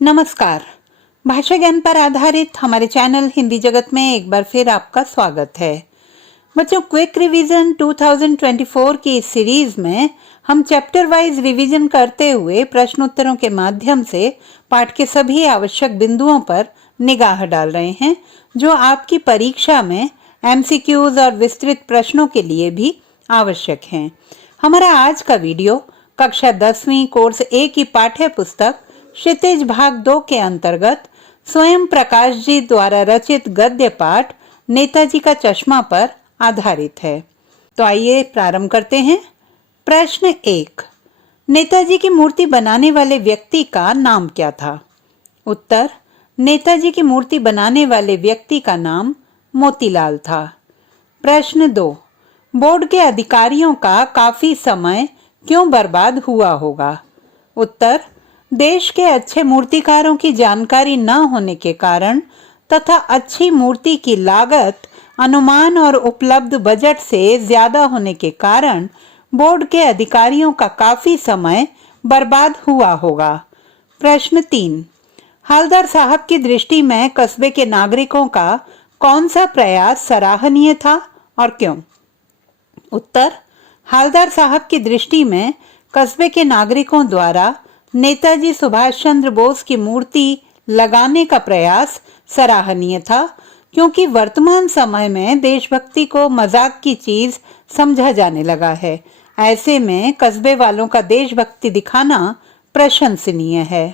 नमस्कार। भाषा ज्ञान पर आधारित हमारे चैनल हिंदी जगत में एक बार फिर आपका स्वागत है। बच्चों, क्विक रिवीजन 2024 की इस सीरीज में हम चैप्टर वाइज रिवीजन करते हुए प्रश्नोत्तरों के माध्यम से पाठ के सभी आवश्यक बिंदुओं पर निगाह डाल रहे हैं, जो आपकी परीक्षा में एमसीक्यूज और विस्तृत प्रश्नों के लिए भी आवश्यक हैं। हमारा आज का वीडियो कक्षा 10वीं कोर्स ए की पाठ्य पुस्तक क्षितिज भाग 2 के अंतर्गत स्वयं प्रकाश जी द्वारा रचित गद्य पाठ नेताजी का चश्मा पर आधारित है। तो आइए प्रारंभ करते हैं। प्रश्न 1, नेताजी की मूर्ति बनाने वाले व्यक्ति का नाम क्या था? उत्तर, नेताजी की मूर्ति बनाने वाले व्यक्ति का नाम मोतीलाल था। प्रश्न 2, बोर्ड के अधिकारियों का काफी समय क्यों बर्बाद हुआ होगा? उत्तर, देश के अच्छे मूर्तिकारों की जानकारी न होने के कारण तथा अच्छी मूर्ति की लागत अनुमान और उपलब्ध बजट से ज्यादा होने के कारण बोर्ड के अधिकारियों का काफी समय बर्बाद हुआ होगा। प्रश्न 3, हवलदार साहब की दृष्टि में कस्बे के नागरिकों का कौन सा प्रयास सराहनीय था और क्यों? उत्तर, हवलदार साहब की दृष्टि में कस्बे के नागरिकों द्वारा नेताजी सुभाष चंद्र बोस की मूर्ति लगाने का प्रयास सराहनीय था, क्योंकि वर्तमान समय में देशभक्ति को मजाक की चीज समझा जाने लगा है। ऐसे में कस्बे वालों का देशभक्ति दिखाना प्रशंसनीय है।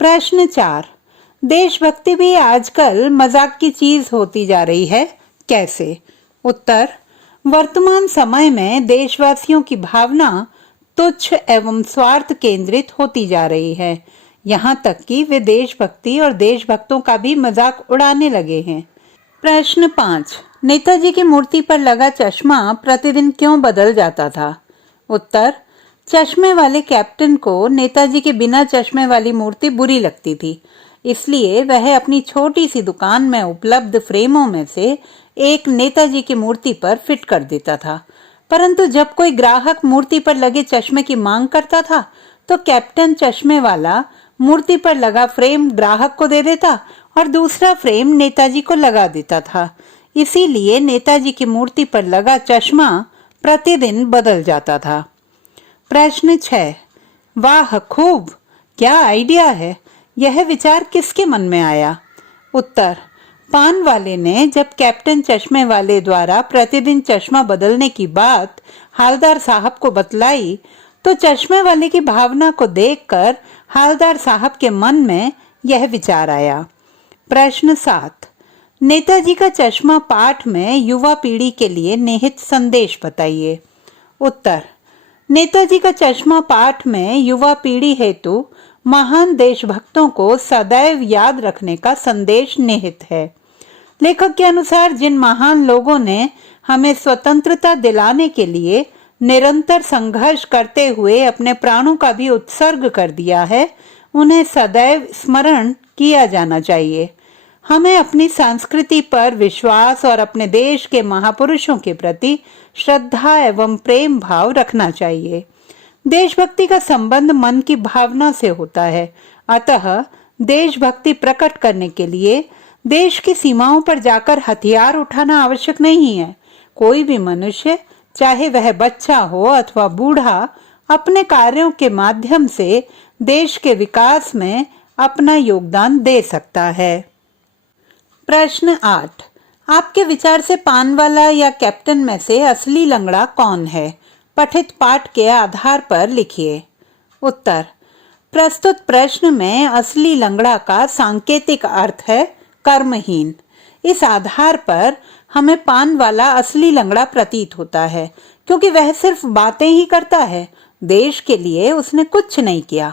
प्रश्न 4, देशभक्ति भी आजकल मजाक की चीज होती जा रही है, कैसे? उत्तर, वर्तमान समय में देशवासियों की भावना तुच्छ एवं स्वार्थ केंद्रित होती जा रही है। यहाँ तक कि वे देशभक्ति और देशभक्तों का भी मजाक उड़ाने लगे हैं। प्रश्न 5, नेताजी की मूर्ति पर लगा चश्मा प्रतिदिन क्यों बदल जाता था? उत्तर, चश्मे वाले कैप्टन को नेताजी के बिना चश्मे वाली मूर्ति बुरी लगती थी, इसलिए वह अपनी छोटी सी दुकान में उपलब्ध फ्रेमों में से एक नेताजी की मूर्ति पर फिट कर देता था। परंतु जब कोई ग्राहक मूर्ति पर लगे चश्मे की मांग करता था, तो कैप्टन चश्मे वाला मूर्ति पर लगा फ्रेम ग्राहक को दे देता और दूसरा फ्रेम नेताजी को लगा देता था। इसीलिए नेताजी की मूर्ति पर लगा चश्मा प्रतिदिन बदल जाता था। प्रश्न 6, वाह खूब, क्या आइडिया है, यह विचार किसके मन में आया? उत्तर, पान वाले ने जब कैप्टन चश्मे वाले द्वारा प्रतिदिन चश्मा बदलने की बात हवलदार साहब को बतलाई, तो चश्मे वाले की भावना को देखकर हवलदार साहब के मन में यह विचार आया। प्रश्न 7, नेताजी का चश्मा पाठ में युवा पीढ़ी के लिए निहित संदेश बताइए। उत्तर, नेताजी का चश्मा पाठ में युवा पीढ़ी हेतु महान देशभक्तों को सदैव याद रखने का संदेश निहित है। लेखक के अनुसार जिन महान लोगों ने हमें स्वतंत्रता दिलाने के लिए निरंतर संघर्ष करते हुए अपने प्राणों का भी उत्सर्ग कर दिया है, उन्हें सदैव स्मरण किया जाना चाहिए। हमें अपनी संस्कृति पर विश्वास और अपने देश के महापुरुषों के प्रति श्रद्धा एवं प्रेम भाव रखना चाहिए। देशभक्ति का संबंध मन की भावना से होता है, अतः देशभक्ति प्रकट करने के लिए देश की सीमाओं पर जाकर हथियार उठाना आवश्यक नहीं है। कोई भी मनुष्य, चाहे वह बच्चा हो अथवा बूढ़ा, अपने कार्यों के माध्यम से देश के विकास में अपना योगदान दे सकता है। प्रश्न 8, आपके विचार से पान वाला या कैप्टन में से असली लंगड़ा कौन है? पठित पाठ के आधार पर लिखिए। उत्तर, प्रस्तुत प्रश्न में असली लंगड़ा का सांकेतिक अर्थ है कर्महीन। इस आधार पर हमें पान वाला असली लंगड़ा प्रतीत होता है, क्योंकि वह सिर्फ बातें ही करता है, देश के लिए उसने कुछ नहीं किया।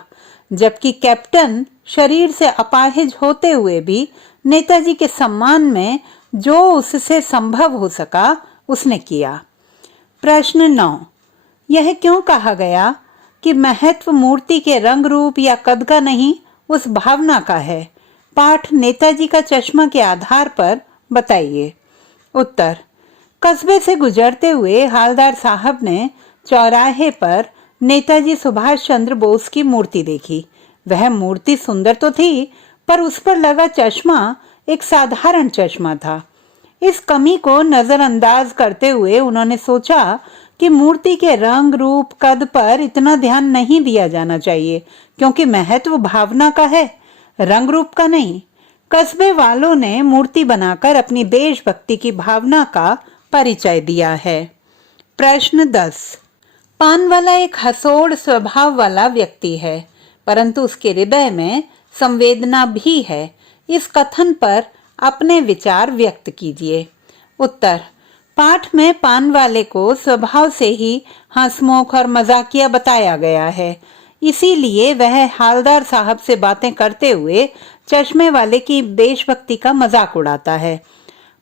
जबकि कैप्टन शरीर से अपाहिज होते हुए भी नेताजी के सम्मान में जो उससे संभव हो सका उसने किया। प्रश्न 9, यह क्यों कहा गया कि महत्व मूर्ति के रंग रूप या कद का नहीं, उस भावना का है? पाठ नेताजी का चश्मा के आधार पर बताइए। उत्तर, कस्बे से गुजरते हुए हवलदार साहब ने चौराहे पर नेताजी सुभाष चंद्र बोस की मूर्ति देखी। वह मूर्ति सुंदर तो थी, पर उस पर लगा चश्मा एक साधारण चश्मा था। इस कमी को नजरअंदाज करते हुए उन्होंने सोचा कि मूर्ति के रंग, रूप, कद पर इतना ध्यान नहीं दिया जाना चाहिए, क्योंकि महत्व भावना का है, रंग रूप का नहीं। कस्बे वालों ने मूर्ति बनाकर अपनी देशभक्ति की भावना का परिचय दिया है। प्रश्न 10। पान वाला एक हंसोड़ स्वभाव वाला व्यक्ति है, परंतु उसके हृदय में संवेदना भी है। इस कथन पर अपने विचार व्यक्त कीजिए। उत्तर। पाठ में पान वाले को स्वभाव से ही हंसमुख और मजाकिया बताया गया है, इसीलिए वह हालदार साहब से बातें करते हुए चश्मे वाले की देशभक्ति का मजाक उड़ाता है।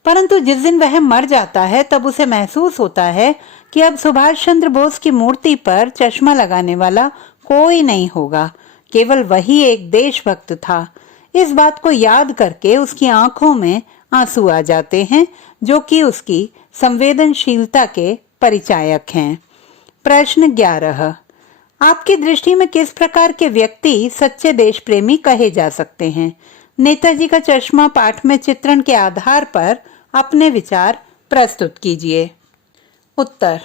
परंतु जिस दिन वह मर जाता है तब उसे महसूस होता है कि अब सुभाष चंद्र बोस की मूर्ति पर चश्मा लगाने वाला कोई नहीं होगा, केवल वही एक देशभक्त था। इस बात को याद करके उसकी आंखों में आंसू आ जाते हैं, जो कि उसकी संवेदनशीलता के परिचायक हैं। प्रश्न 11। आपकी दृष्टि में किस प्रकार के व्यक्ति सच्चे देश प्रेमी कहे जा सकते हैं? नेताजी का चश्मा पाठ में चित्रण के आधार पर अपने विचार प्रस्तुत कीजिए। उत्तर।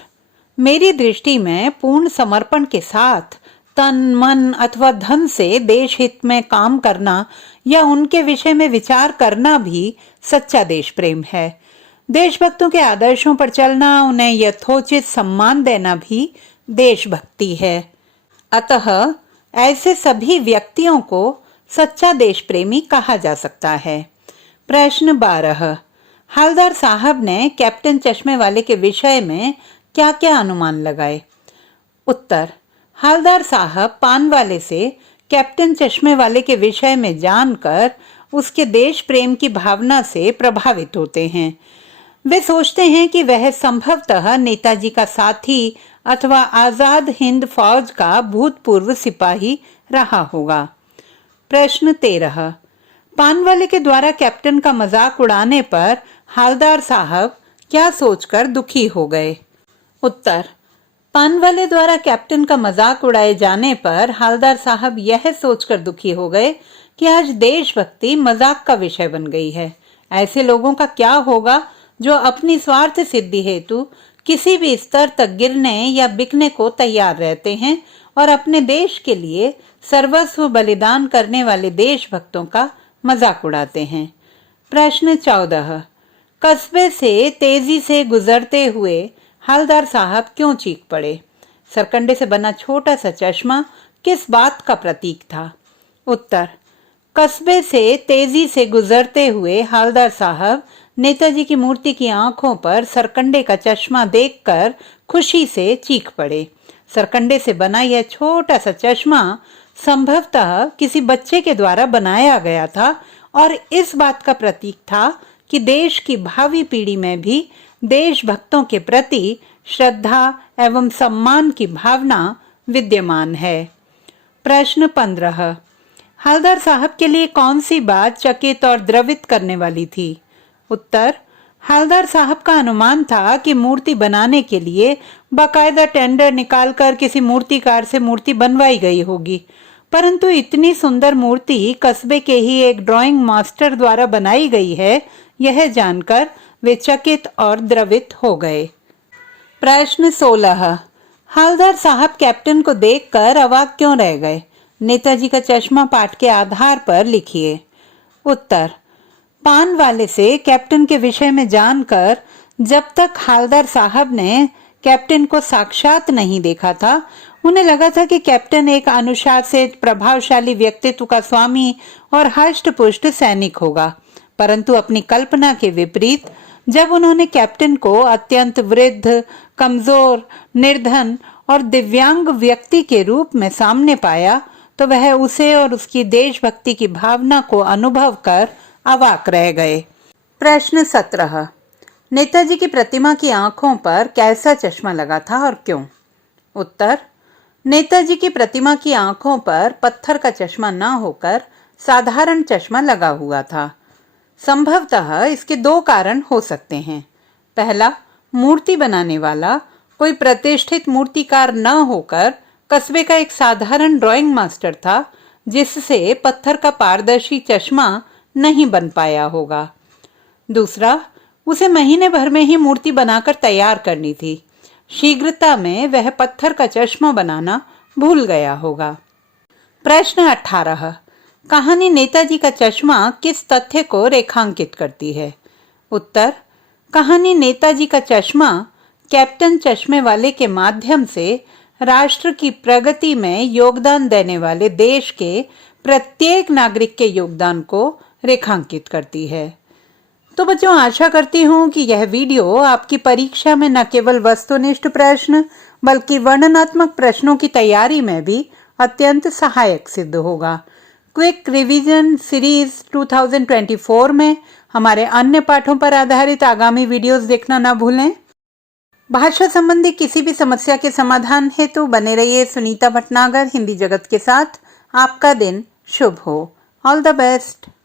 मेरी दृष्टि में पूर्ण समर्पण के साथ तन, मन अथवा धन से देश हित में काम करना या उनके विषय में विचार करना भी सच्चा देश प्रेम है। देशभक्तों के आदर्शों पर चलना, उन्हें यथोचित सम्मान देना भी देशभक्ति है। अतः ऐसे सभी व्यक्तियों को सच्चा देश प्रेमी कहा जा सकता है। प्रश्न 12। हालदार साहब ने कैप्टन चश्मे वाले के विषय में क्या क्या अनुमान लगाए? उत्तर। हालदार साहब पान वाले से कैप्टन चश्मे वाले के विषय में जानकर उसके देश प्रेम की भावना से प्रभावित होते हैं। वे सोचते हैं कि वह संभवतः नेताजी का साथी अथवा आजाद हिंद फौज का भूतपूर्व सिपाही रहा होगा। प्रश्न 13। पान वाले के द्वारा कैप्टन का मजाक उड़ाने पर हालदार साहब क्या सोचकर दुखी हो गए? उत्तर। पान वाले द्वारा कैप्टन का मजाक उड़ाए जाने पर हालदार साहब यह सोचकर दुखी हो गए कि आज देशभक्ति मजाक का विषय बन गई है। ऐसे लोगों का क्या होगा जो अपनी स्वार्थ सिद्धि हेतु किसी भी स्तर तक गिरने या बिकने को तैयार रहते हैं और अपने देश के लिए सर्वस्व बलिदान करने वाले देशभक्तों का मजाक उड़ाते हैं। प्रश्न 14। कस्बे से तेजी से गुजरते हुए हालदार साहब क्यों चीख पड़े? सरकंडे से बना छोटा सा चश्मा किस बात का प्रतीक था? उत्तर। कस्बे से तेजी से गुजरते हुए हालदार साहब नेताजी की मूर्ति की आंखों पर सरकंडे का चश्मा देखकर खुशी से चीख पड़े। सरकंडे से बना यह छोटा सा चश्मा संभवतः किसी बच्चे के द्वारा बनाया गया था और इस बात का प्रतीक था कि देश की भावी पीढ़ी में भी देशभक्तों के प्रति श्रद्धा एवं सम्मान की भावना विद्यमान है। प्रश्न 15। हालदार साहब के लिए कौन सी बात चकित और द्रवित करने वाली थी? उत्तर। हालदार साहब का अनुमान था कि मूर्ति बनाने के लिए बाकायदा टेंडर निकालकर किसी मूर्तिकार से मूर्ति बनवाई गई होगी, परंतु इतनी सुंदर मूर्ति कस्बे के ही एक ड्राइंग मास्टर द्वारा बनाई गई है, यह जानकर वे चकित और द्रवित हो गए। प्रश्न 16। हालदार साहब कैप्टन को देखकर अवाक क्यों रह गए? नेताजी का चश्मा पाठ के आधार पर लिखिए। उत्तर। पान वाले से कैप्टन के विषय में जानकर जब तक हालदार साहब ने कैप्टन को साक्षात नहीं देखा था, उन्हें लगा था कि कैप्टन एक अनुशासित, प्रभावशाली व्यक्तित्व का स्वामी और हष्ट-पुष्ट सैनिक होगा, परंतु अपनी कल्पना के विपरीत जब उन्होंने कैप्टन को अत्यंत वृद्ध, कमजोर, निर्धन और दिव्यांग व्यक्ति के रूप में सामने पाया, तो वह उसे और उसकी देशभक्ति की भावना को अनुभव कर अवाक रह गए। प्रश्न 17। नेताजी की प्रतिमा की आंखों पर कैसा चश्मा लगा था और क्यों? उत्तर। नेताजी की प्रतिमा की आंखों पर पत्थर का चश्मा न होकर साधारण चश्मा लगा हुआ था। संभवतः इसके दो कारण हो सकते हैं। पहला, मूर्ति बनाने वाला कोई प्रतिष्ठित मूर्तिकार न होकर कस्बे का एक साधारण ड्राइंग मास्टर था, जिससे पत्थर का पारदर्शी चश्मा नहीं बन पाया होगा। दूसरा, उसे महीने भर में ही मूर्ति बनाकर तैयार करनी थी। शीघ्रता में वह पत्थर का चश्मा बनाना भूल गया होगा। प्रश्न 18। कहानी नेताजी का चश्मा किस तथ्य को रेखांकित करती है? उत्तर, कहानी नेताजी का चश्मा कैप्टन चश्मे वाले के माध्यम से राष्ट्र की प्रगति में योगदान देने वाले देश के प्रत्येक नागरिक के योगदान को रेखांकित करती है। तो बच्चों, आशा करती हूँ कि यह वीडियो आपकी परीक्षा में न केवल वस्तुनिष्ठ प्रश्न बल्कि वर्णनात्मक प्रश्नों की तैयारी में भी अत्यंत सहायक सिद्ध होगा। क्विक रिवीजन सीरीज 2024 में हमारे अन्य पाठों पर आधारित आगामी वीडियोस देखना ना भूलें। भाषा संबंधी किसी भी समस्या के समाधान हेतु बने रहिए सुनीता भटनागर हिंदी जगत के साथ। आपका दिन शुभ हो। All the best.